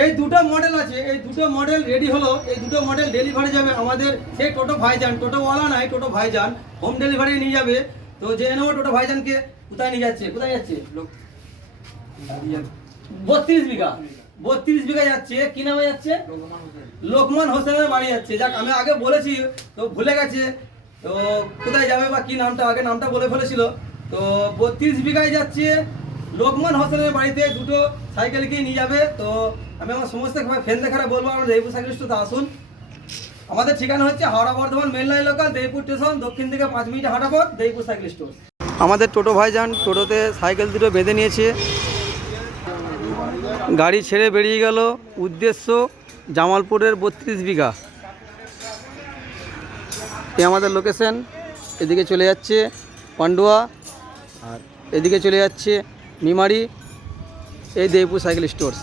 এই দুটো মডেল আছে, এই দুটো মডেল রেডি হলো, এই দুটো মডেল ডেলিভারি যাবে আমাদের, সেই টোটো ভাইজান টোটোওয়ালা নাই টোটো ভাইজান হোম ডেলিভারি নিয়ে যাবে। তো যে নেব টোটো ভাইজানকে কোথায় নিয়ে যাচ্ছে, কোথায় যাচ্ছে? লোক বত্রিশ বিঘা বত্রিশ বিঘা যাচ্ছে, কি নামে যাচ্ছে? লোকমান হোসেনের বাড়ি যাচ্ছে। যাক, আমি আগে বলেছি, তো ভুলে গেছে। তো কোথায় যাবে বা কি নামটা, আগে নামটা বলে ফেলেছিল। তো বত্রিশ বিঘায় যাচ্ছে লোকমান হোসেনের বাড়িতে দুটো সাইকেল সাইকেলকে নিয়ে যাবে। তো আমি আমার সমস্ত ফ্রেন্ড দেখারা বলব, আমরা দেবপুর সাইকেল তো আসুন। আমাদের ঠিকানা হচ্ছে Howrah Bardhaman main line local Debpur station দক্ষিণ থেকে পাঁচ মিনিট হাঁটা পথ, দেবপুর সাইকেল স্টোর আমাদের টোটো ভাইজান টোটোতে সাইকেল দুটো বেঁধে নিয়েছে। গাড়ি ছেড়ে বেরিয়ে গেল। উদ্দেশ্য, জামালপুরের বত্রিশ বিঘা। এ আমাদের লোকেশন এদিকে চলে যাচ্ছে পান্ডুয়া। আর এদিকে চলে যাচ্ছে মিমারি এই দেবপুর সাইকেল স্টোর্স।